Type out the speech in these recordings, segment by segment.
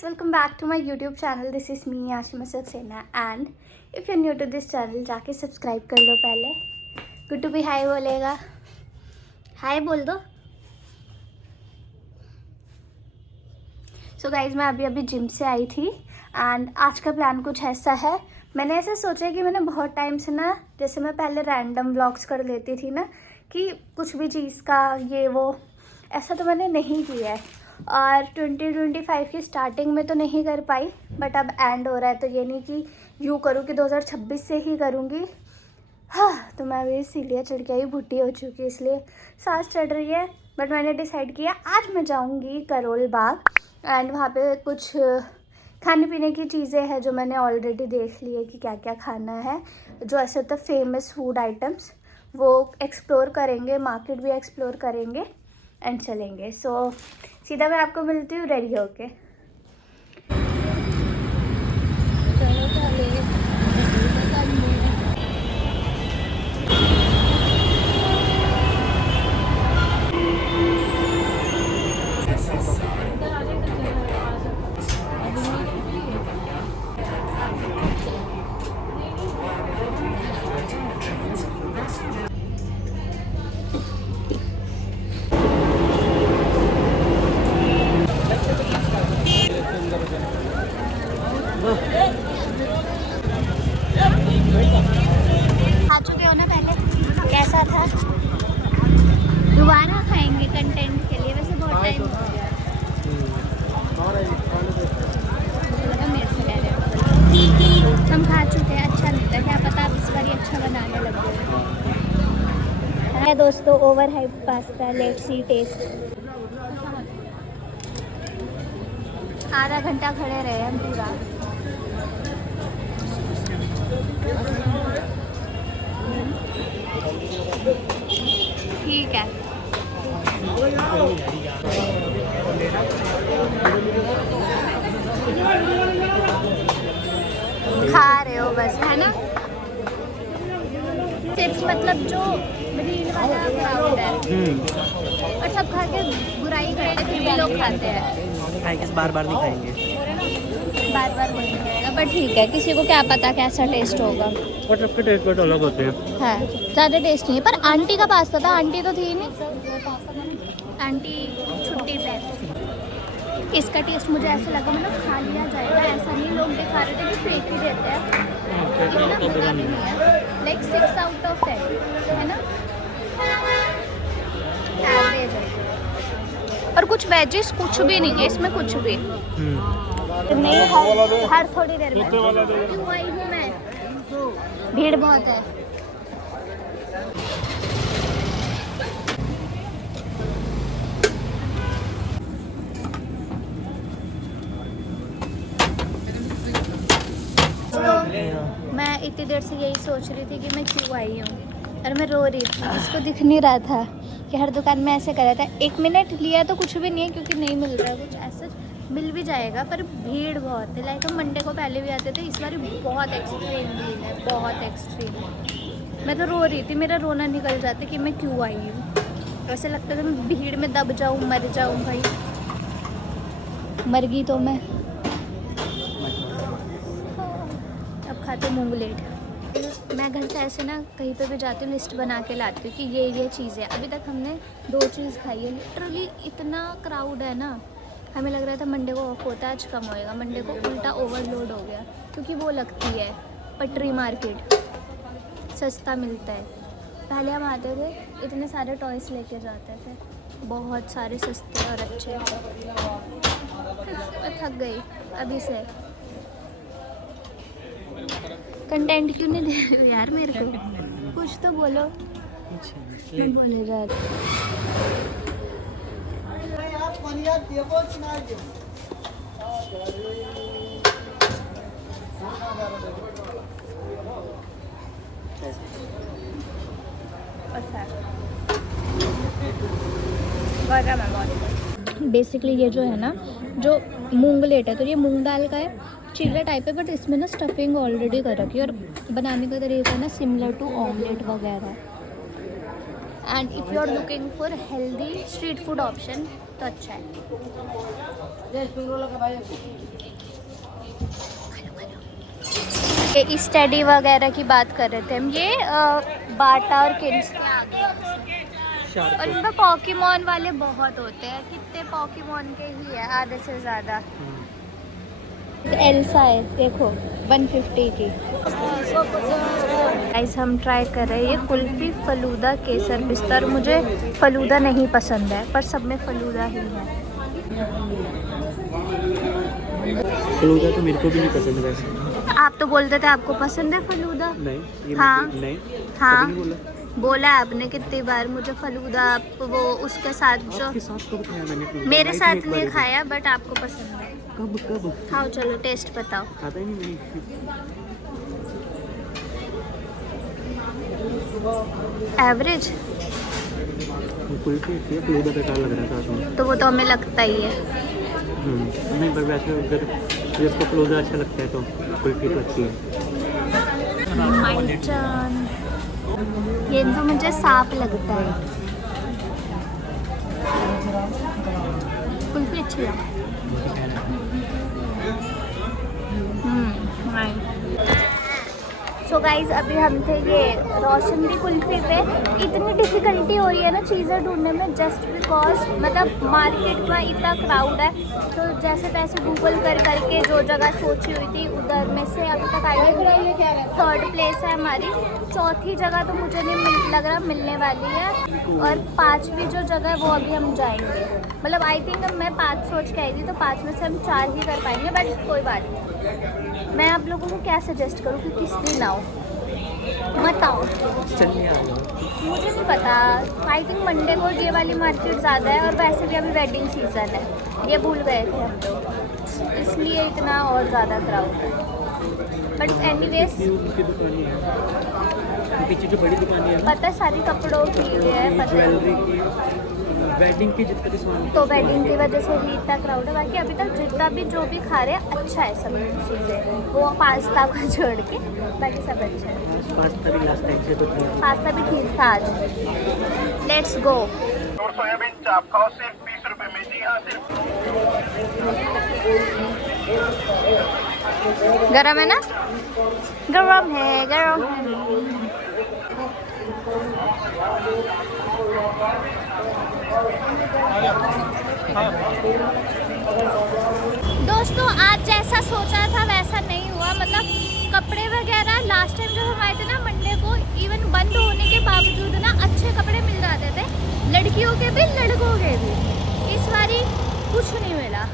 guys, welcome back to my YouTube channel. This is me Ashima Saxena and if you're new to this channel जाके subscribe कर लो पहले। गुड्डू भी हाय बोलेगा, हाय बोल दो। सो गाइज मैं अभी जिम से आई थी एंड आज का प्लान कुछ ऐसा है। मैंने ऐसे सोचा कि मैंने बहुत टाइम से ना, जैसे मैं पहले रैंडम व्लॉग्स कर लेती थी ना कि कुछ भी चीज़ का ये वो, ऐसा तो मैंने नहीं किया है। और 2025 की स्टार्टिंग में तो नहीं कर पाई, बट अब एंड हो रहा है तो ये नहीं कि यूँ करूँ कि 2026 से ही करूँगी। हाँ, तो मैं अभी इसीलिए चढ़ के आई, बुढ़ी हो चुकी है इसलिए सांस चढ़ रही है। बट मैंने डिसाइड किया आज मैं जाऊँगी करोल बाग एंड वहाँ पे कुछ खाने पीने की चीज़ें हैं जो मैंने ऑलरेडी देख ली है कि क्या क्या खाना है, जो ऐसे तो फेमस फूड आइटम्स वो एक्सप्लोर करेंगे, मार्केट भी एक्सप्लोर करेंगे एंड चलेंगे। सो सीधा मैं आपको मिलती हूँ रेडी होके। खा चुके हो ना पहले, कैसा था? दोबारा खाएंगे कंटेंट के लिए, वैसे बहुत टाइम हो गया। मेरे से कह रहे हो हम खा चुके हैं, अच्छा लगता है, क्या पता आप इस बार ही अच्छा बनाने लग गए। है दोस्तों over hype pasta, let's see taste. आधा घंटा खड़े रहे हम पूरा। ठीक है, खा रहे हो बस, है ना? चिप्स मतलब जो रील वाला क्राउड है और सब खा के बुराई करते, फिर भी लोग खाते हैं। बार बार नहीं खाएंगे, बार बार नहीं खाएगा, बट ठीक है, किसी को क्या पता कैसा टेस्ट होगा। और सबके टेस्ट बट अलग होते हैं। हाँ, ज़्यादा टेस्ट नहीं है, पर आंटी का पास्ता था, आंटी तो थी नहीं, आंटी छुट्टी पे। इसका टेस्ट मुझे ऐसा लगा मतलब खा लिया जाएगा, ऐसा नहीं लोग दिखा रहे थे कि फेंक ही देते हैं, इतना बुरा भी नहीं है, लाइक 6 आउट ऑफ 10 है ना, एवरेज है। और कुछ वेजेस कुछ भी नहीं है इसमें, कुछ भी नहीं। हर थोड़ी देर में क्यों आई हूँ मैं, भीड़ बहुत है। तो मैं इतनी देर से यही सोच रही थी कि मैं क्यों आई हूँ, और मैं रो रही थी, इसको दिख नहीं रहा था कि हर दुकान में ऐसे कर रहा था। 1 मिनट लिया तो कुछ भी नहीं है क्योंकि नहीं मिल रहा है कुछ, ऐसा मिल भी जाएगा पर भीड़ बहुत है। लाइक हम मंडे को पहले भी आते थे, इस बार बहुत एक्सट्रीम भीड़ है, बहुत एक्सट्रीम। मैं तो रो रही थी, मेरा रोना निकल जाता कि मैं क्यों आई हूँ। ऐसे लगता था मैं भीड़ में दब जाऊँ, मर जाऊँ। भाई मर गई तो मैं अब खाते मूंगलेट। मैं घर से ऐसे ना कहीं पे भी जाती हूँ लिस्ट बना के लाती हूँ कि ये चीज़ें। अभी तक हमने 2 चीज़ खाई है। लिटरली इतना क्राउड है ना, हमें लग रहा था मंडे को ऑफ होता है, आज कम होएगा। मंडे को उल्टा ओवरलोड हो गया क्योंकि वो लगती है पटरी मार्केट, सस्ता मिलता है। पहले हम आते थे इतने सारे टॉयस लेके जाते थे, बहुत सारे सस्ते और अच्छे। मैं थक गई अभी से। कंटेंट क्यों नहीं दे रहे हो यार मेरे को, कुछ तो बोलो। बोले जा बेसिकली ये जो है ना, जो मूंगलेट है, तो ये मूंग दाल का है, चीला टाइप है, बट इसमें ना स्टफिंग ऑलरेडी कर रखी है और बनाने का तरीका है ना सिमिलर टू ऑमलेट वगैरह। And if you are looking for healthy street food option, तो अच्छा है। ये स्टडी वगैरह की बात कर रहे थे हम, ये बाटा और किड्स के आगे, और इनमें पॉकीमॉन वाले बहुत होते हैं, कितने पॉकीमॉन के ही है, आधे से ज़्यादा। एल्सा है देखो 150 की। गाइस हम ट्राई कर रहे हैं ये कुल्फी फलूदा केसर पिस्ता, और मुझे फलूदा नहीं पसंद है, पर सब में फलूदा ही है। फलूदा तो मेरे को भी नहीं पसंद है वैसे। आप तो बोलते थे आपको पसंद है फलूदा। नहीं, ये हाँ नहीं, हाँ कभी नहीं बोला। बोला है आपने कितनी बार मुझे फलूदा, वो उसके साथ जो आपके साथ कब खाया मैंने फलूदा? मेरे लाई थी साथ एक नहीं बार खाया, बट आपको पसंद है। कब खाओ चलो, टेस्ट बताओ। खाता ही नहीं एवरेज, कुल्फी थी, फलूदा बेकार लग रहा था साथ में। तो वो तो हमें लगता ही है। नहीं, पर वैसे अगर जिसको फलूदा अच्छा लगता है तो कुल्फी तो अच्छी है। ये तो मुझे सांप लगता है। कुल्फी अच्छी है। सो गाइज अभी हम थे ये रोशन की कुल्फी पे। इतनी डिफ़िकल्टी हो रही है ना चीज़ें ढूंढने में, जस्ट बिकॉज मतलब मार्केट में इतना क्राउड है, तो जैसे तैसे गूगल कर करके जो जगह सोची हुई थी उधर में से अभी तक आई। 3rd प्लेस है हमारी, 4थी जगह तो मुझे नहीं लग रहा मिलने वाली है, और 5वीं जो जगह है वो अभी हम जाएंगे। मतलब आई थिंक मैं 5 सोच के आई थी, तो 5 में से हम 4 ही कर पाएंगे, बट कोई बात नहीं। मैं आप लोगों को क्या सजेस्ट करूँ कि किस दिन आओ, बताओ। चलिए आ जाओ। मुझे नहीं पता, आई थिंक मंडे को ये वाली मार्केट ज़्यादा है, और वैसे भी अभी वेडिंग सीज़न है, ये भूल गए थे हम लोग, इसलिए इतना और ज़्यादा क्राउड है। बट एनीवेज उनकी दुकानें हैं, पीछे जो बड़ी दुकानें हैं पता है सारी कपड़ों की है, पता है, ज्वेलरी की, वेडिंग की जितने भी सामान। तो वेडिंग की वजह से ही इतना क्राउड है। बाकी अभी तक जितना भी जो भी खा रहे हैं अच्छा है सब चीज़ें, वो पास्ता को छोड़ के बाकी सब अच्छा है। पास्ता भी लास्ट टाइम से तो था। पास्ता भी ठीक था आज। Let's go. और सोयाबीन चाप खाओ सिर्फ 20 रुपए में। जी हाँ, सिर्फ गरम है ना? गरम है, गरम है। दोस्तों आज जैसा सोचा था वैसा नहीं हुआ, मतलब कपड़े वगैरह लास्ट टाइम जब हम आए थे ना मंडे को, इवन बंद होने के बावजूद ना अच्छे कपड़े मिल जाते थे, लड़कियों के भी लड़कों के भी। इस बारी कुछ नहीं मिला।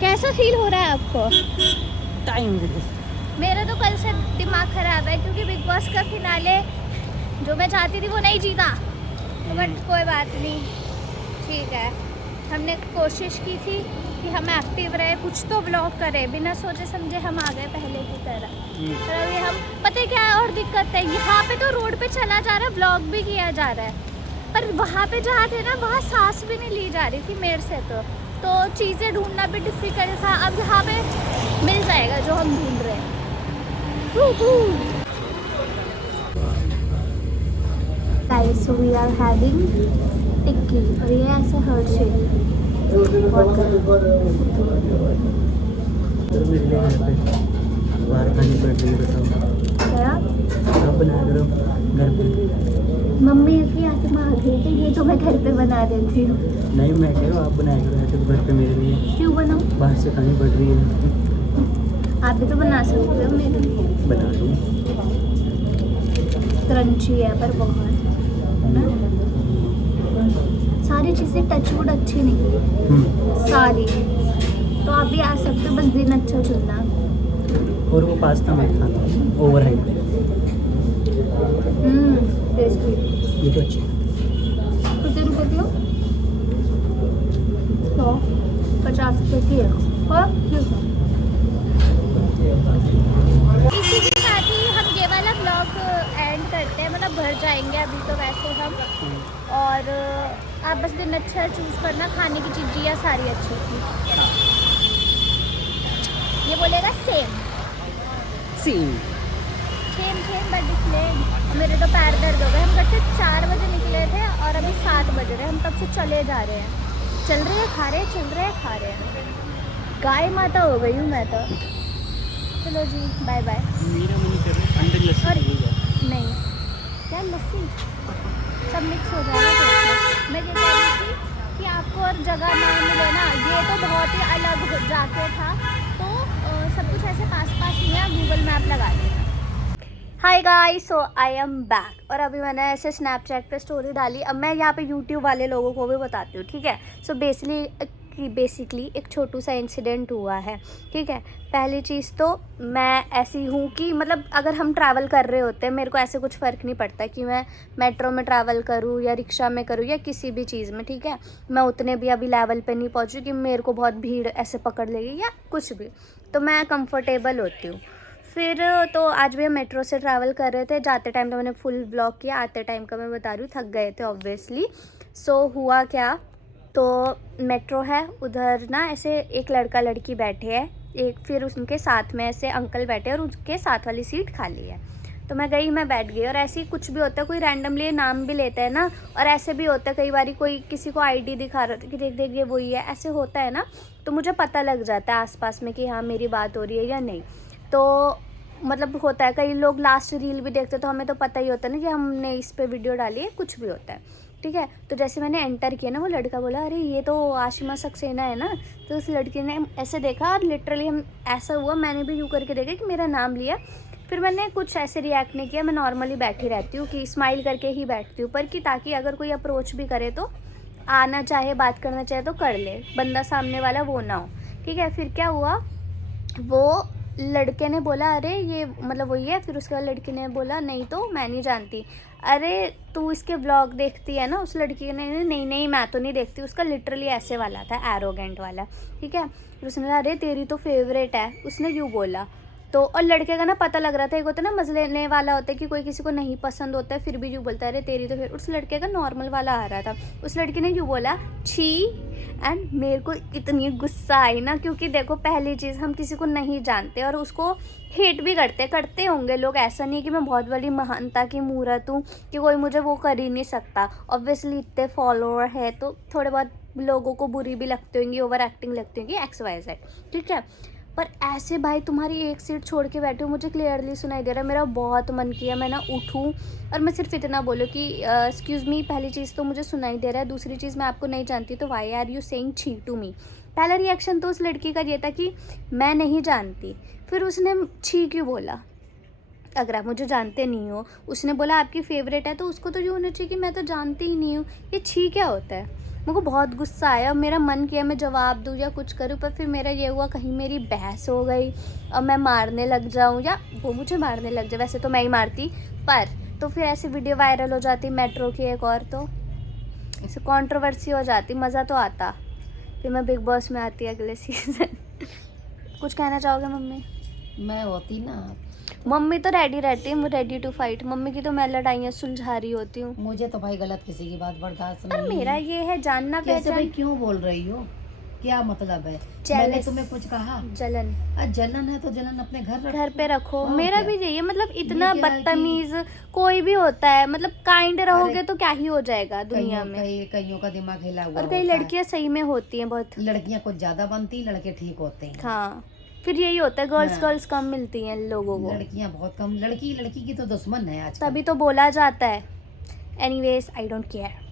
कैसा फील हो रहा है आपको? टाइम मेरा तो कल से दिमाग खराब है, क्योंकि बिग बॉस का फिनाले जो मैं चाहती थी वो नहीं जीता, तो बट कोई बात नहीं, ठीक है। हमने कोशिश की थी कि हम एक्टिव रहे, कुछ तो व्लॉग करें, बिना सोचे समझे हम आ गए पहले की तरह। और अभी हम पता है क्या है और दिक्कत है, यहाँ पे तो रोड पे चला जा रहा है, व्लॉग भी किया जा रहा है, पर वहाँ पे जहाँ थे ना वहाँ सांस भी नहीं ली जा रही थी मेरे से, तो चीज़ें ढूंढना भी डिफिकल्ट था। अब यहाँ पे मिल जाएगा जो हम ढूंढ रहे हैं। Guys, so we are having टिक्की, और ये ऐसे हर्ट शेप बाहर खानी पड़ रही है, बताओ क्या आप बना करो घर पे। मम्मी की आत्मा आ गई थी, ये तो मैं घर पे बना देती हूँ। नहीं, मैं कह रहा हूँ आप बनाया करो ऐसे तो घर पे मेरे लिए। क्यों बनाऊँ? बाहर से खानी पड़ रही है। आप भी तो बना सकते हो मेरे लिए। बना दूँ। क्रंची है पर बहुत है ना, सारी चीज़ें टचवुड अच्छी नहीं सारी, तो आप भी आ सकते हो, बस दिन अच्छा चुनना। और वो पास्ता मत खाना, ओवर हाइप। टेस्टी। ये तो अच्छी कितने रुपए की हो? 50 रुपये की है। और इसी के साथ ही हम ये वाला ब्लॉग एंड करते हैं, मतलब भर जाएंगे अभी तो वैसे हम। और आप बस दिन अच्छा चूज़ करना, खाने की चीज़ें सारी अच्छी थी। ये बोलेगा सेम बट डिफरेंट। और मेरे तो पैर दर्द हो गए, हम घर से 4 बजे निकले थे और अभी 7 बज रहे हैं, हम तब से चले जा रहे हैं। चल रहे हैं खा रहे हैं, चल रहे हैं खा रहे हैं। गाय माता हो गई हूँ मैं तो। चलो जी बाय बाय। मेरा मन कर रहा है अंडे की लस्सी और पी जाए। नहीं क्या लस्सी सब मिक्स हो जाएगा तो उसमें। मैं ये कह रही थी कि आपको और जगह ना मिले ना, ये तो बहुत ही अलग जाके था, तो सब कुछ ऐसे पास पास ही है, गूगल मैप लगा देना। Hi guys, so I am back. और अभी मैंने ऐसे स्नैपचैट पे स्टोरी डाली। अब मैं यहाँ पे यूट्यूब वाले लोगों को भी बताती हूँ, ठीक है। सो बेसिकली एक छोटू सा इंसिडेंट हुआ है, ठीक है। पहली चीज़ तो मैं ऐसी हूँ कि मतलब अगर हम ट्रैवल कर रहे होते हैं, मेरे को ऐसे कुछ फ़र्क नहीं पड़ता कि मैं मेट्रो में ट्रैवल करूँ या रिक्शा में करूँ या किसी भी चीज़ में, ठीक है। मैं उतने भी अभी लेवल पे नहीं पहुँची कि मेरे को बहुत भीड़ ऐसे पकड़ लेगी या कुछ भी, तो मैं कंफर्टेबल होती हूँ। फिर तो आज भी हम मेट्रो से ट्रैवल कर रहे थे। जाते टाइम तो मैंने फुल ब्लॉग किया, आते टाइम का मैं बता रही हूँ, थक गए थे ऑब्वियसली। सो हुआ क्या, तो मेट्रो है, उधर ना ऐसे एक लड़का लड़की बैठे हैं, एक फिर उनके साथ में ऐसे अंकल बैठे और उनके साथ वाली सीट खाली है। तो मैं गई, मैं बैठ गई। और ऐसे ही कुछ भी होता है, कोई रैंडमली नाम भी लेता है ना, और ऐसे भी होता है कई बार कोई किसी को आईडी दिखा रहा था कि देख देख ये वही है, ऐसे होता है ना, तो मुझे पता लग जाता है आसपास में कि हाँ मेरी बात हो रही है या नहीं। तो मतलब होता है, कई लोग लास्ट रील भी देखते तो हमें तो पता ही होता है ना कि हमने इस पे वीडियो डाली है, कुछ भी होता है, ठीक है। तो जैसे मैंने एंटर किया ना, वो लड़का बोला अरे ये तो आशिमा सक्सेना है ना। तो उस लड़की ने ऐसे देखा और लिटरली हम ऐसा हुआ, मैंने भी यूँ करके देखा कि मेरा नाम लिया। फिर मैंने कुछ ऐसे रिएक्ट नहीं किया, मैं नॉर्मली बैठी रहती हूँ कि स्माइल करके ही बैठती हूँ, पर कि ताकि अगर कोई अप्रोच भी करे तो आना चाहे, बात करना चाहे तो कर ले, बंदा सामने वाला वो ना हो, ठीक है। फिर क्या हुआ, वो लड़के ने बोला अरे ये मतलब वही है। फिर उसके बाद लड़की ने बोला नहीं तो मैं नहीं जानती। अरे तू इसके ब्लॉग देखती है ना। उस लड़की ने नहीं नहीं मैं तो नहीं देखती। उसका लिटरली ऐसे वाला था, एरोगेंट वाला, ठीक है। फिर उसने बोला अरे तेरी तो फेवरेट है, उसने यूँ बोला। तो और लड़के का ना पता लग रहा था, एक होता है ना मजलेने वाला होता है कि कोई किसी को नहीं पसंद होता है फिर भी यूँ बोलता है अरे तेरी तो फिर। उस लड़के का नॉर्मल वाला आ रहा था, उस लड़की ने यूँ बोला छी। एंड मेरे को इतनी गुस्सा आई ना, क्योंकि देखो पहली चीज़ हम किसी को नहीं जानते और उसको हेट भी करते होंगे लोग। ऐसा नहीं कि मैं बहुत बड़ी महानता की मूर्त हूँ कि कोई मुझे वो कर ही नहीं सकता। ऑब्वियसली इतने फॉलोअर है तो थोड़े बहुत लोगों को बुरी भी लगती होंगी, ओवर एक्टिंग लगती होंगी, XYZ, ठीक है। पर ऐसे भाई तुम्हारी एक सीट छोड़ के बैठे हो, मुझे क्लियरली सुनाई दे रहा है। मेरा बहुत मन किया मैं ना उठूं और मैं सिर्फ इतना बोलूँ कि एक्सक्यूज़ मी। पहली चीज़ तो मुझे सुनाई दे रहा है, दूसरी चीज़ मैं आपको नहीं जानती तो वाई आर यू सेइंग छी टू मी। पहला रिएक्शन तो उस लड़की का ये था कि मैं नहीं जानती। फिर उसने छी क्यों बोला, अगर आप मुझे जानते नहीं हो। उसने बोला आपकी फेवरेट है तो उसको तो ये होना चाहिए कि मैं तो जानती ही नहीं हूँ। ये छी क्या होता है। मेरे को बहुत गुस्सा आया, मेरा मन किया मैं जवाब दूँ या कुछ करूँ, पर फिर मेरा ये हुआ कहीं मेरी बहस हो गई और मैं मारने लग जाऊँ या वो मुझे मारने लग जाए। वैसे तो मैं ही मारती, पर तो फिर ऐसी वीडियो वायरल हो जाती मेट्रो की एक और, तो ऐसे कंट्रोवर्सी हो जाती, मज़ा तो आता। फिर मैं बिग बॉस में आती अगले सीज़न। कुछ कहना चाहोगे मम्मी? मैं होती ना, मम्मी तो रेडी रहती है, रेडी टू फाइट। मम्मी की तो मैं लड़ाइयाँ सुलझा रही होती हूँ। मुझे तो भाई गलत किसी की बात बर्दाश्त पर नहीं मेरा है। ये है जानना कैसे भाई पहचान। क्यों बोल रही हो, क्या मतलब है? Jealous. मैंने तुम्हें कुछ कहा? जलन जलन है तो जलन अपने घर पे रखो। और मेरा क्या? भी यही है, मतलब इतना ये क्या है कि- बदतमीज कोई भी होता है, मतलब काइंड रहोगे तो क्या ही हो जाएगा दुनिया में। कईयों का दिमाग हिला हुआ और कई होता है। लड़कियां सही में होती हैं बहुत। लड़कियां कुछ ज्यादा बनती, लड़के ठीक होते हैं। हाँ, फिर यही होता है, गर्ल्स हाँ। गर्ल्स कम मिलती हैं लोगों को, लड़कियां बहुत कम, लड़की की तो दुश्मन है आज। तभी तो बोला जाता है। Anyways I don't care.